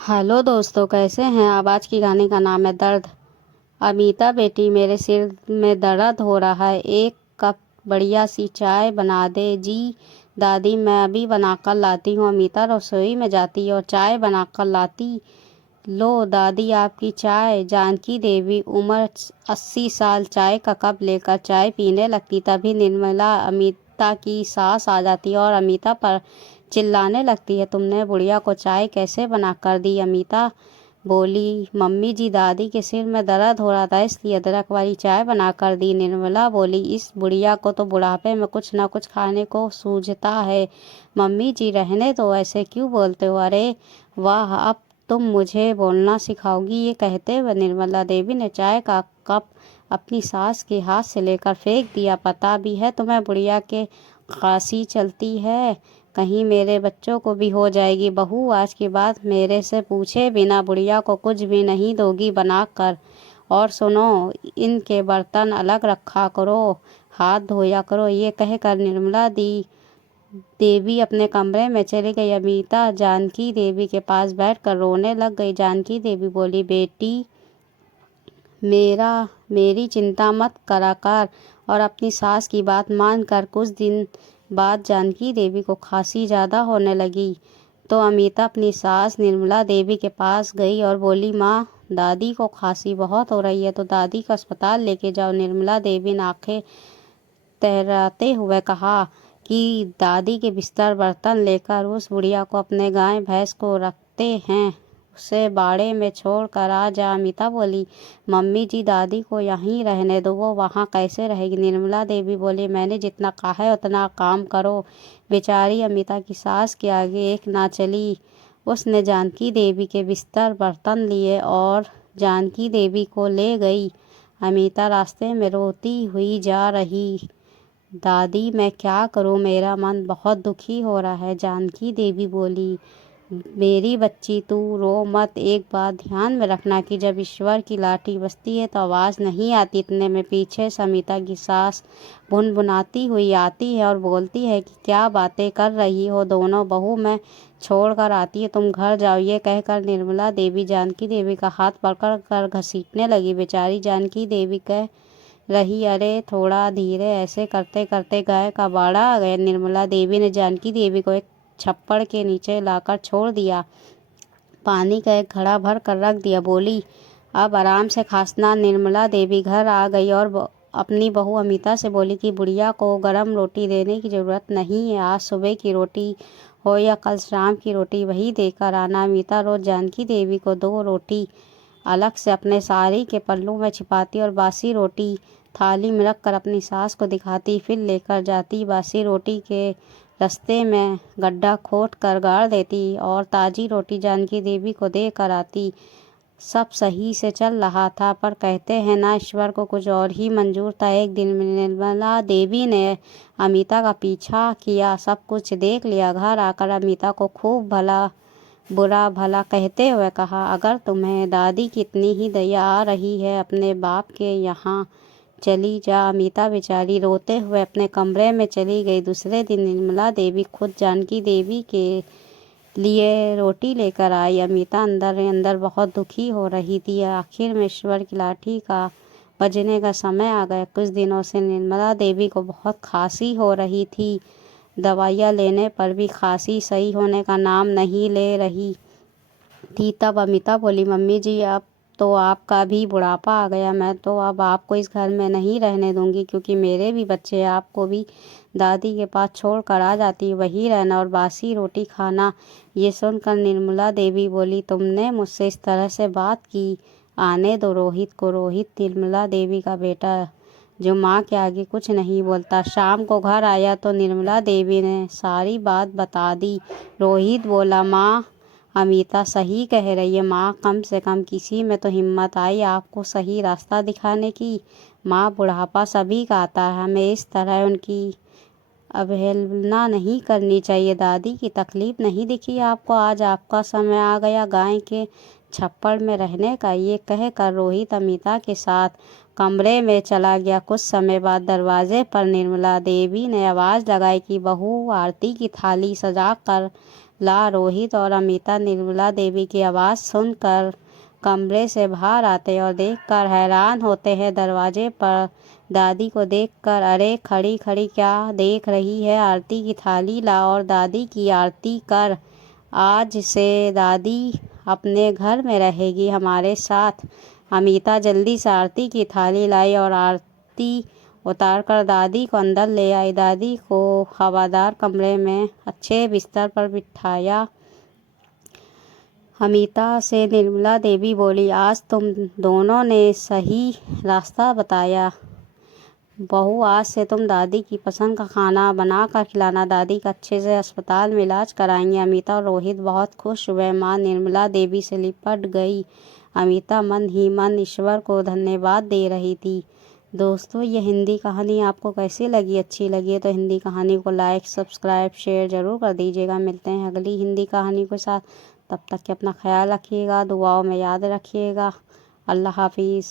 Hello दोस्तों, कैसे हैं आप। आज की कहानी का नाम है दर्द। अमीता बेटी, मेरे सिर में दर्द हो रहा है, एक कप बढ़िया सी चाय बना दे। जी दादी, मैं अभी बनाकर लाती हूँ। अमीता रसोई में जाती और चाय बनाकर लाती। लो दादी, आपकी चाय। जानकी देवी उम्र 80 साल चाय का कप लेकर चाय पीने लगती। तभी निर्मला अमीता की सास आ जाती और अमीता पर चिल्लाने लगती है, तुमने बुढ़िया को चाय कैसे बना कर दी। अमीता बोली, मम्मी जी, दादी के सिर में दर्द हो रहा था इसलिए अदरक वाली चाय बना कर दी। निर्मला बोली, इस बुढ़िया को तो बुढ़ापे में कुछ ना कुछ खाने को सूझता है। मम्मी जी, रहने दो, ऐसे क्यों बोलते हो। अरे वाह, अब तुम मुझे बोलना सिखाओगी। ये कहते हुए निर्मला देवी ने चाय का कप अपनी सास के हाथ से लेकर फेंक दिया। पता भी है तुम्हें बुढ़िया के खांसी चलती है, कहीं मेरे बच्चों को भी हो जाएगी। बहू, आज के बाद मेरे से पूछे बिना बुढ़िया को कुछ भी नहीं दोगी बना कर। और सुनो, इनके बर्तन अलग रखा करो, हाथ धोया करो। ये कहकर निर्मला देवी अपने कमरे में चली गई। अमीता जानकी देवी के पास बैठकर रोने लग गई। जानकी देवी बोली, बेटी मेरी चिंता मत करा कर और अपनी सास की बात मान कर। कुछ दिन बाद जानकी देवी को खांसी ज़्यादा होने लगी तो अमीता अपनी सास निर्मला देवी के पास गई और बोली, माँ, दादी को खांसी बहुत हो रही है तो दादी को अस्पताल लेके जाओ। निर्मला देवी ने आंखें तराते हुए कहा कि दादी के बिस्तर बर्तन लेकर उस बुढ़िया को अपने गाय भैंस को रखते हैं, उसे बाड़े में छोड़ कर आ जा। अमिता बोली, मम्मी जी, दादी को यहीं रहने दो, वो वहाँ कैसे रहेगी। निर्मला देवी बोली, मैंने जितना कहा है उतना काम करो। बेचारी अमिता की सास के आगे एक ना चली। उसने जानकी देवी के बिस्तर बर्तन लिए और जानकी देवी को ले गई। अमिता रास्ते में रोती हुई जा रही। दादी, मैं क्या करूं, मेरा मन बहुत दुखी हो रहा है। जानकी देवी बोली, मेरी बच्ची, तू रो मत। एक बात ध्यान में रखना कि जब ईश्वर की लाठी बजती है तो आवाज़ नहीं आती। इतने में पीछे समिता की सास भुनभुनाती हुई आती है और बोलती है कि क्या बातें कर रही हो दोनों। बहू, मैं छोड़ कर आती है, तुम घर जाओ। ये कहकर निर्मला देवी जानकी देवी का हाथ पकड़ कर घसीटने लगी। बेचारी जानकी देवी कह रही, अरे थोड़ा धीरे। ऐसे करते करते गाय का बाड़ा आ गया। निर्मला देवी ने जानकी देवी को एक छप्पड़ के नीचे लाकर छोड़ दिया, पानी का एक घड़ा भर कर रख दिया। बोली, अब आराम से खांसना। निर्मला देवी घर आ गई और अपनी बहू अमिता से बोली कि बुढ़िया को गरम रोटी देने की ज़रूरत नहीं है, आज सुबह की रोटी हो या कल शाम की रोटी वही देकर आना। अमिता रोज जानकी देवी को 2 रोटी अलग से अपने साड़ी के पल्लू में छिपाती और बासी रोटी थाली में रखकर अपनी सास को दिखाती, फिर लेकर जाती। बासी रोटी के रास्ते में गड्ढा खोद कर गाड़ देती और ताज़ी रोटी जानकी देवी को दे कर आती। सब सही से चल रहा था, पर कहते हैं ना, ईश्वर को कुछ और ही मंजूर था। एक दिन निर्मला देवी ने अमिता का पीछा किया, सब कुछ देख लिया। घर आकर अमिता को खूब बुरा भला कहते हुए कहा, अगर तुम्हें दादी की इतनी ही दया आ रही है, अपने बाप के यहाँ चली जा। अमिता बेचारी रोते हुए अपने कमरे में चली गई। दूसरे दिन निर्मला देवी खुद जानकी देवी के लिए रोटी लेकर आई। अमिता अंदर अंदर बहुत दुखी हो रही थी। आखिर में ईश्वर की लाठी का बजने का समय आ गया। कुछ दिनों से निर्मला देवी को बहुत खांसी हो रही थी। दवाइयाँ लेने पर भी खांसी सही होने का नाम नहीं ले रही थी। तब अमिता बोली, मम्मी जी, अब तो आपका भी बुढ़ापा आ गया, मैं तो अब आपको इस घर में नहीं रहने दूंगी, क्योंकि मेरे भी बच्चे आपको भी दादी के पास छोड़ कर आ जाती, वही रहना और बासी रोटी खाना। ये सुनकर निर्मला देवी बोली, तुमने मुझसे इस तरह से बात की, आने दो रोहित को। रोहित निर्मला देवी का बेटा, जो माँ के आगे कुछ नहीं बोलता। शाम को घर आया तो निर्मला देवी ने सारी बात बता दी। रोहित बोला, माँ, अमिता सही कह रही है। माँ, कम से कम किसी में तो हिम्मत आई आपको सही रास्ता दिखाने की। माँ, बुढ़ापा सभी का आता है, हमें इस तरह उनकी अवहेलना नहीं करनी चाहिए। दादी की तकलीफ नहीं दिखी आपको, आज आपका समय आ गया गाय के छप्पड़ में रहने का। ये कहकर रोहित अमिता के साथ कमरे में चला गया। कुछ समय बाद दरवाजे पर निर्मला देवी ने आवाज़ लगाई कि बहू, आरती की थाली सजा कर ला। रोहित और अमिता निर्मला देवी की आवाज़ सुनकर कमरे से बाहर आते और देखकर हैरान होते हैं। दरवाजे पर दादी को देखकर, अरे खड़ी खड़ी क्या देख रही है? आरती की थाली ला और दादी की आरती कर। आज से दादी अपने घर में रहेगी हमारे साथ। अमिता जल्दी से आरती की थाली लाई और आरती उतारकर दादी को अंदर ले आई। दादी को हवादार कमरे में अच्छे बिस्तर पर बिठाया। अमिता से निर्मला देवी बोली, आज तुम दोनों ने सही रास्ता बताया। बहू, आज से तुम दादी की पसंद का खाना बना कर खिलाना। दादी का अच्छे से अस्पताल में इलाज कराएंगे। अमिता और रोहित बहुत खुश हुए। माँ निर्मला देवी से लिपट गई। अमिता मन ही मन ईश्वर को धन्यवाद दे रही थी। दोस्तों, ये हिंदी कहानी आपको कैसी लगी? अच्छी लगी है तो हिंदी कहानी को लाइक, सब्सक्राइब, शेयर ज़रूर कर दीजिएगा। मिलते हैं अगली हिंदी कहानी के साथ। तब तक के अपना ख्याल रखिएगा, दुआओं में याद रखिएगा। अल्लाह हाफिज़।